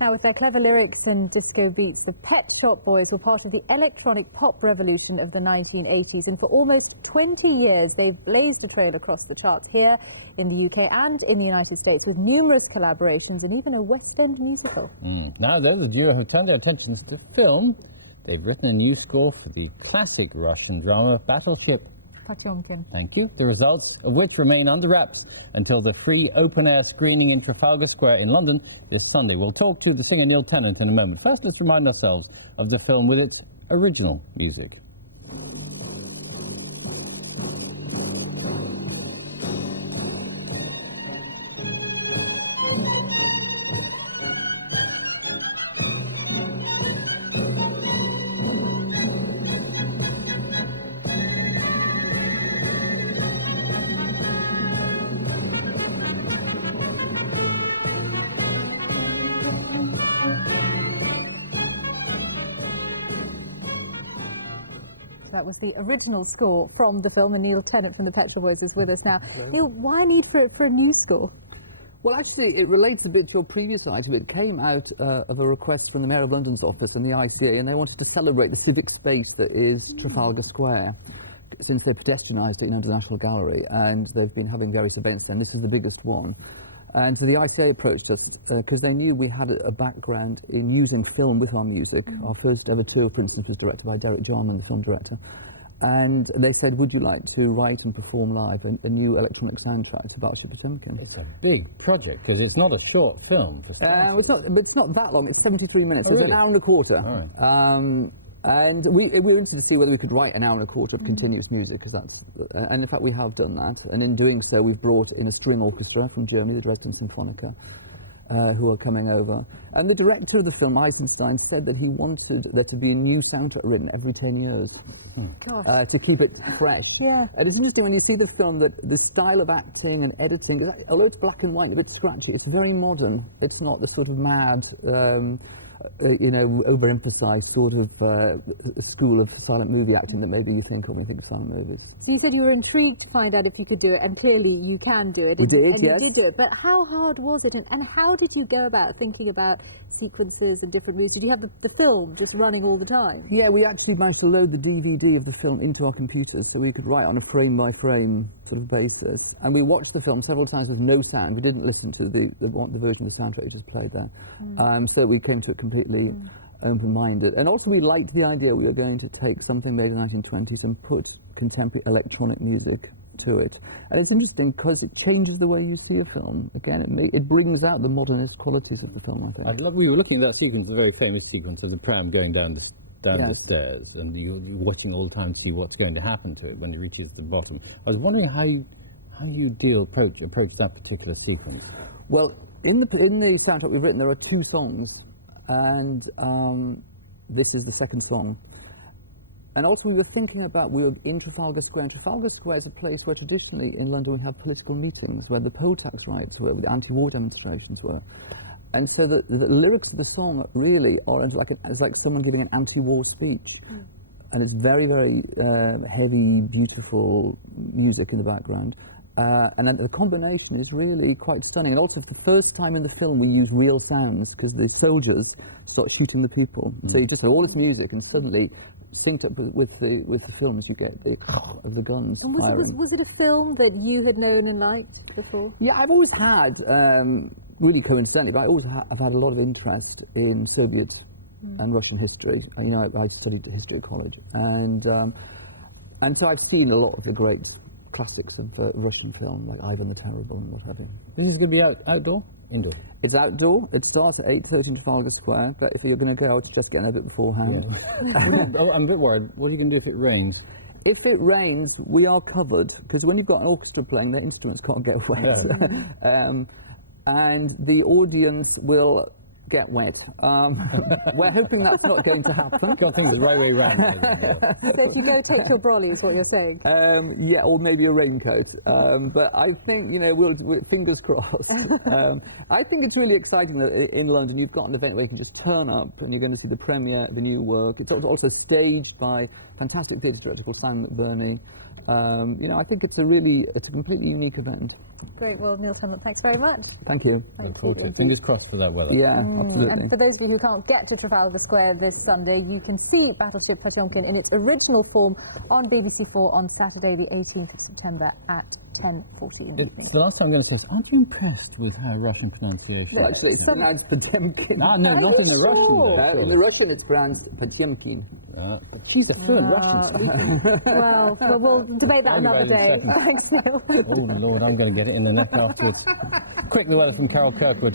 Now, with their clever lyrics and disco beats, the Pet Shop Boys were part of the electronic pop revolution of the 1980s, and for almost 20 years they've blazed a trail across the charts here in the UK and in the United States, with numerous collaborations and even a West End musical. Now, those the duo who turned their attentions to film. They've written a new score for the classic Russian drama Battleship. Potemkin. Thank you. The results of which remain under wraps until the free open-air screening in Trafalgar Square in London this Sunday. We'll talk to the singer Neil Tennant in a moment. First, let's remind ourselves of the film with its original music. That was the original score from the film, and Neil Tennant from the Pet Shop Boys is with us now. Neil, why need for a new score? Well, actually, it relates a bit to your previous item. It came out of a request from the Mayor of London's office and the ICA, and they wanted to celebrate the civic space that is Trafalgar Square, since they've pedestrianised it under the National Gallery, and they've been having various events there, and this is the biggest one. And so the ICA approached us because they knew we had a background in using film with our music. Our first ever tour, for instance, was directed by Derek Jarman, the film director. And they said, would you like to write and perform live a new electronic soundtrack to Battleship Potemkin? It's a big project, because it's not a short film. It's not that long. It's 73 minutes. Oh, It's really? an hour and a quarter. All right. And we were interested to see whether we could write an hour and a quarter of continuous music, because that's... and in fact, we have done that. And in doing so, we've brought in a string orchestra from Germany, the Dresden Symphonica, who are coming over. And the director of the film, Eisenstein, said that he wanted there to be a new soundtrack written every 10 years to keep it fresh. Yeah. And it's interesting when you see the film that the style of acting and editing, although it's black and white, a bit scratchy, it's very modern. It's not the sort of mad, you know, overemphasized sort of school of silent movie acting that maybe you think of when you think of silent movies. So you said you were intrigued to find out if you could do it, and clearly you can do it. We did, and yes. you did do it, but how hard was it, and how did you go about thinking about sequences and different moves? Did you have the film just running all the time? Yeah, we actually managed to load the DVD of the film into our computers so we could write on a frame-by-frame sort of basis. And we watched the film several times with no sound. We didn't listen to the version of the soundtrack you just played there. So we came to it completely open-minded. And also we liked the idea we were going to take something made in the 1920s and put contemporary electronic music to it. And it's interesting because it changes the way you see a film. Again, it brings out the modernist qualities of the film, I think. We were looking at that sequence, the very famous sequence of the pram going down the stairs, and you're watching all the time to see what's going to happen to it when it reaches the bottom. I was wondering how you approach that particular sequence. Well, in the soundtrack we've written, there are two songs, and this is the second song. And also we were thinking about, we were in Trafalgar Square, and Trafalgar Square is a place where traditionally in London we have political meetings, where the poll tax riots were, where the anti-war demonstrations were. And so the lyrics of the song really are it's like someone giving an anti-war speech. And it's very, very heavy, beautiful music in the background. And then the combination is really quite stunning. And also for the first time in the film we use real sounds, because the soldiers start shooting the people. So you just have all this music, and suddenly synced up with the films, you get the of the guns firing. Was it a film that you had known and liked before? Yeah, I've always had, really coincidentally, but I've had a lot of interest in Soviet and Russian history. You know, I studied history at college, and so I've seen a lot of the great classics of Russian film, like Ivan the Terrible and what have you. This is going to be outdoor? Indoor? It's outdoor. It starts at 8:30 in Trafalgar Square, but if you're going to go out, just get in a bit beforehand. Yeah. I'm a bit worried. What are you going to do if it rains? If it rains, we are covered, because when you've got an orchestra playing, their instruments can't get wet. Yeah. And the audience will get wet. We're hoping that's not going to happen. Got things the right way round. So if you go take your brolly, is what you're saying? Yeah, or maybe a raincoat. But I think, you know, we'll fingers crossed. I think it's really exciting that in London you've got an event where you can just turn up and you're going to see the premiere, the new work. It's also staged by a fantastic theatre director called Simon McBurney. You know, I think it's a completely unique event. Great. Well, Neil Tennant, thanks very much. Thank you. Look forward to it. Fingers crossed for that weather. Yeah, absolutely. And for those of you who can't get to Trafalgar Square this Sunday, you can see Battleship Potemkin in its original form on BBC4 on Saturday, the 18th of September at 10:40 in the evening. The last thing I'm going to say is, aren't you impressed with how Russian pronunciation Well, actually, it's pronounced Potemkin. Ah, no, not in the sure. Russian. In the Russian, it's pronounced Potemkin. She's a fluent Russian speaker. Well, we'll debate that another day. Thanks, Neil. Oh, Lord, I'm going to get it in the neck afterwards. Quick, the weather from Carol Kirkwood.